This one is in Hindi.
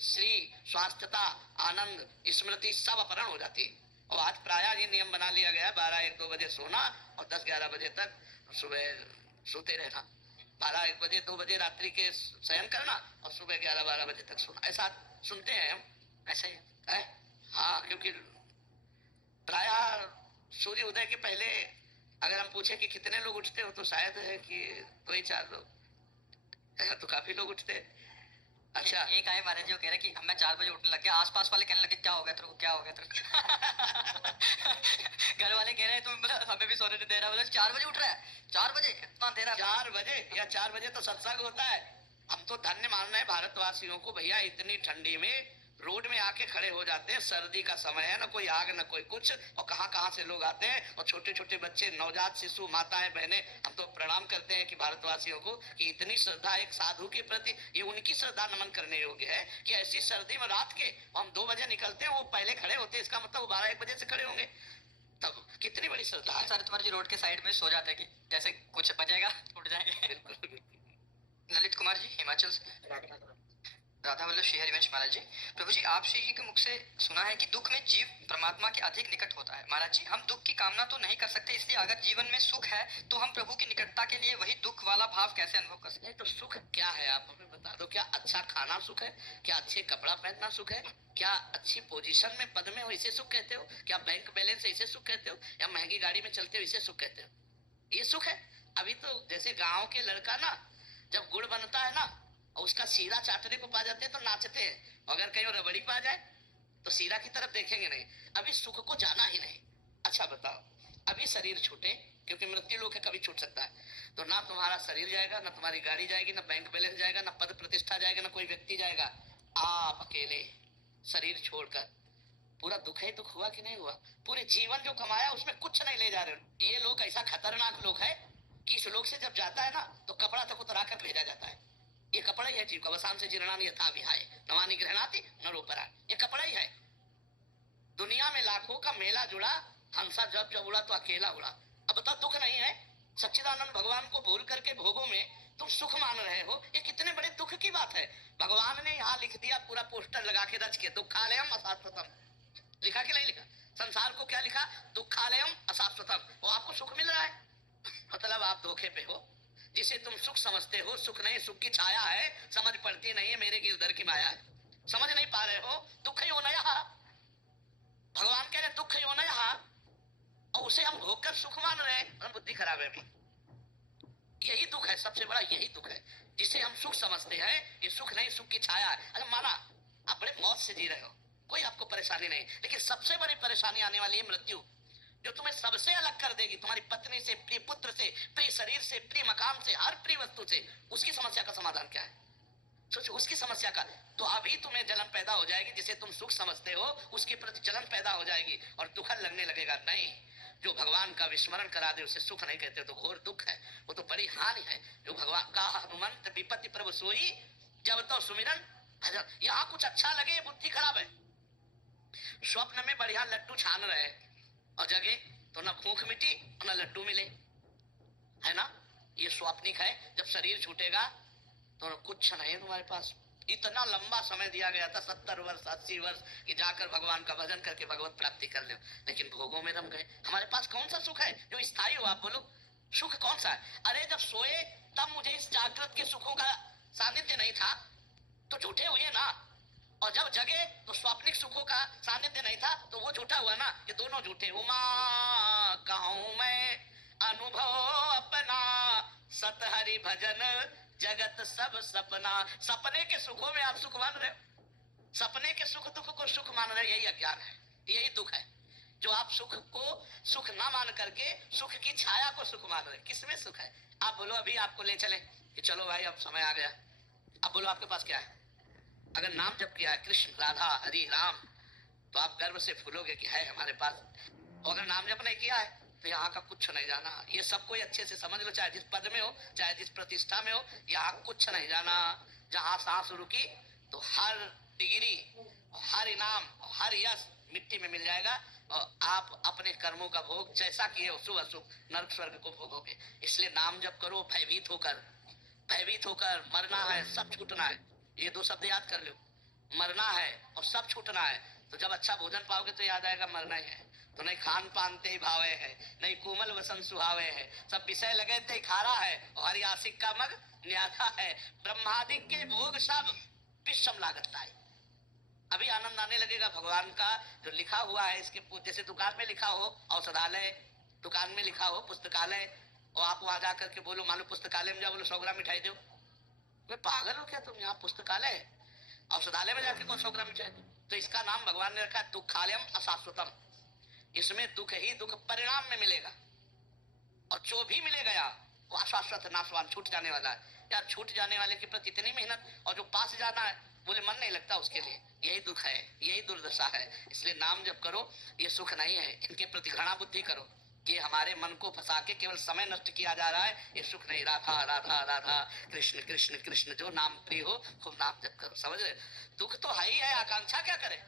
श्री, स्वास्थ्यता, आनंद, स्मृति सब अपहरण हो जाती है। और आज प्राय ये नियम बना लिया गया 12-1-2 बजे सोना और 10-11 बजे तक सुबह सोते रहना। 12-1 बजे 2 बजे रात्रि के शयन करना और सुबह 11-12 बजे तक सोना। ऐसा सुनते हैं हम, ऐसे ही है। हाँ, क्योंकि प्राय सूर्य उदय के पहले अगर हम पूछे कि कितने लोग उठते हो तो शायद है कि 2 ही 4 लोग, तो काफी लोग उठते हैं। अच्छा, एक आए महाराज जी, वो कह रहे कि मैं 4 बजे उठने लग गया। आसपास वाले कहने लगे क्या हो गया तेरे को, क्या हो गया तेरे को? घर वाले कह रहे हैं तुम मतलब हमें भी सोने नहीं दे रहा। मतलब 4 बजे उठ रहा है, 4 बजे इतना दे रहा है? 4 बजे या 4 बजे तो सत्संग होता है। हम तो धन्य मान रहे हैं भारतवासियों को, भैया इतनी ठंडी में रोड में आके खड़े हो जाते हैं। सर्दी का समय है, ना कोई आग ना कोई कुछ, और कहां कहां से लोग आते हैं, और छोटे छोटे बच्चे, नवजात शिशु, माताएं, बहनें। हम तो प्रणाम करते हैं कि भारतवासियों को कि इतनी श्रद्धा एक साधु के प्रति, ये उनकी श्रद्धा नमन करने योग्य है कि ऐसी सर्दी में रात के हम 2 बजे निकलते हैं, वो पहले खड़े होते हैं। इसका मतलब वो 12-1 बजे से खड़े होंगे, तब कितनी बड़ी श्रद्धा है। सर तुम्हारे जी रोड के साइड में सो जाते हैं कि जैसे कुछ बजेगा उठ जाएंगे। बिल्कुल। ललित कुमार जी हिमाचल से। राधा वल्लभ श्री हरिवंश महाराज जी, प्रभु जी आप श्री जी के मुख से सुना है कि दुख में जीव परमात्मा के अधिक निकट होता है। महाराज जी हम दुख की कामना तो नहीं कर सकते, इसलिए अगर जीवन में सुख है तो हम प्रभु की निकटता के लिए वही दुख वाला भाव कैसे अनुभव कर सकते हैं? तो सुख क्या है आप हमें बता दो। क्या अच्छा खाना सुख है? क्या अच्छे कपड़ा पहनना सुख है? क्या अच्छी पोजीशन में पद में हो इसे सुख कहते हो? क्या बैंक बैलेंस है इसे सुख कहते हो? या महंगी गाड़ी में चलते हो इसे सुख कहते हो? ये सुख है? अभी तो जैसे गांव के लड़का ना, जब गुड़ बनता है ना और उसका सीरा चाटने को पा जाते हैं तो नाचते हैं, अगर कहीं रबड़ी पा जाए तो सीरा की तरफ देखेंगे नहीं। अभी सुख को जाना ही नहीं। अच्छा बताओ, अभी शरीर छूटे, क्योंकि मृत्यु लोक है, कभी छूट सकता है, तो ना तुम्हारा शरीर जाएगा, ना तुम्हारी गाड़ी जाएगी, ना बैंक बैलेंस जाएगा, ना पद प्रतिष्ठा जाएगा, ना कोई व्यक्ति जाएगा। आप अकेले शरीर छोड़कर, पूरा दुख ही दुख हुआ कि नहीं हुआ? पूरे जीवन जो कमाया उसमें कुछ नहीं ले जा रहे हो। ये लोग ऐसा खतरनाक लोग है कि इस लोग से जब जाता है ना तो कपड़ा तक उतरा कर भेजा जाता है। ये कपड़ा ही है जीव का। वसान से जीर्णानि यथा विहाय नवानि गृह्णाति नरोपरा, ये कपड़ा ही है। दुनिया में लाखों का मेला जुड़ा, हंसा जब जब उड़ा तो अकेला उड़ा। अब बताओ, दुख नहीं है? सच्चिदानंद भगवान को भूल करके भोगों में तुम सुख मान रहे हो, ये कितने बड़े दुख की बात है। भगवान ने यहाँ लिख दिया, पूरा पोस्टर लगा के रच के, दुखालयम अशाश्वतम। लिखा कि नहीं लिखा? संसार को क्या लिखा? दुखालयम अशाश्वतम। वो आपको सुख मिल रहा है, मतलब आप धोखे पे हो। जिसे तुम सुख समझते हो सुख नहीं, सुख की छाया है, समझ पड़ती नहीं है, मेरे गिरधर की माया है, समझ नहीं पा रहे हो। दुख ही होना यहाँ, भगवान कह रहे दुख ही होना यहाँ, और उसे हम भोग कर सुख मान रहे हैं। बुद्धि खराब है अभी। यही दुख है, सबसे बड़ा यही दुख है, जिसे हम सुख समझते हैं। ये सुख नहीं, सुख की छाया है। अरे माना आप बड़े मौत से जी रहे हो, कोई आपको परेशानी नहीं, लेकिन सबसे बड़ी परेशानी आने वाली है मृत्यु, जो तुम्हें सबसे अलग कर देगी, तुम्हारी पत्नी से, प्रिय पुत्र से, प्रिय शरीर से, प्रिय मकान से, हर प्रिय वस्तु से। उसकी समस्या का समाधान क्या है? सोचो उसकी समस्या का। तो अभी तुम्हें जलन पैदा हो जाएगी, जिसे तुम सुख समझते हो उसके प्रति जलन पैदा हो जाएगी और दुखद लगने लगेगा। नहीं, जो भगवान का विस्मरण करा दे उसे सुख नहीं कहते, तो घोर दुख है, वो तो बड़ी हानि है। जो भगवान का हनुमंत विपत्ति प्रभु सोई, जब तो सुमिरन भजन। यहाँ कुछ अच्छा लगे, बुद्धि खराब है। स्वप्न में बढ़िया लड्डू छान रहे और जगे तो ना भूख मिटी और ना लड्डू मिले, है ना? ये स्वाप्निक है। जब शरीर छूटेगा तो कुछ नहीं तुम्हारे पास। इतना लंबा समय दिया गया था, 70 वर्ष 80 वर्ष, कि जाकर भगवान का भजन करके भगवत प्राप्ति कर ले, लेकिन भोगों में रम गए। हमारे पास कौन सा सुख है जो स्थायी हो? आप बोलो, सुख कौन सा है? अरे जब सोए तब मुझे इस जागृत के सुखों का सानिध्य नहीं था, तो झूठे हुए ना। और जब जगे तो स्वाप्निक सुखों का सानिध्य नहीं था, तो वो झूठा हुआ ना। ये दोनों झूठे। उमा कहूं मैं अनुभव अपना, सत हरि भजन जगत सब सपना। सपने के सुखों में आप सुख मान रहे हो, सपने के सुख दुख को सुख मान रहे हो, यही अज्ञान है, यही दुख है। जो आप सुख को सुख ना मान करके सुख की छाया को सुख मान रहे। किसमें सुख है? आप बोलो, अभी आपको ले चले कि चलो भाई अब समय आ गया, अब बोलो आपके पास क्या है? अगर नाम जप किया है, कृष्ण राधा हरि राम, तो आप गर्व से फूलोगे कि है हमारे पास। और अगर नाम जप नहीं किया है तो यहाँ का कुछ नहीं जाना। ये सब कोई अच्छे से समझ लो, चाहे जिस पद में हो, चाहे जिस प्रतिष्ठा में हो, यहाँ कुछ नहीं जाना। जहां सांस रुकी तो हर डिग्री, हर इनाम, हर यश मिट्टी में मिल जाएगा, और आप अपने कर्मों का भोग जैसा किए हो, शुभ अशुभ नरक स्वर्ग को भोगोगे। इसलिए नाम जप करो भयभीत होकर, भयभीत होकर। मरना है, सब छूटना है, ये 2 शब्द याद कर लो। मरना है और सब छूटना है। तो जब अच्छा भोजन पाओगे तो याद आएगा मरना ही है। तो नहीं खान पान ते भावे है, नहीं कोमल वसन सुहावे है, सब विषय लगे ते खारा है, और हरि आशिक का मग न्यारा है। ब्रह्मादिक के भोग सब विषम लागता है। अभी आनंद आने लगेगा भगवान का जो लिखा हुआ है इसके। जैसे दुकान में लिखा हो औषधालय, दुकान में लिखा हो पुस्तकालय, और आप वहां जाकर के बोलो, मान लो पुस्तकालय में जाओ, बोलो 100 ग्राम मिठाई दो। वे पागल हो क्या तुम? यहाँ पुस्तकालय, औषधालय में जाके कौन 100 ग्राम मिठाई दो? तो इसका नाम भगवान ने रखा दुखालयम अशाश्वतम। इसमें दुख ही दुख परिणाम में मिलेगा, और जो भी मिलेगा यहाँ वो अशाश्वत नाशवान छूट जाने वाला है। यार छूट जाने वाले के प्रति इतनी मेहनत, और जो पास जाना है बोले मन नहीं लगता उसके लिए। यही दुख है, यही दुर्दशा है। इसलिए नाम जब करो ये सुख नहीं है, इनके प्रति घृणा बुद्धि करो कि हमारे मन को फंसा के केवल समय नष्ट किया जा रहा है, ये सुख नहीं। राधा राधा राधा कृष्ण कृष्ण कृष्ण, जो नाम प्रिय हो खूब नाम जप करो। समझ रहे? दुख तो है ही है, आकांक्षा क्या करे।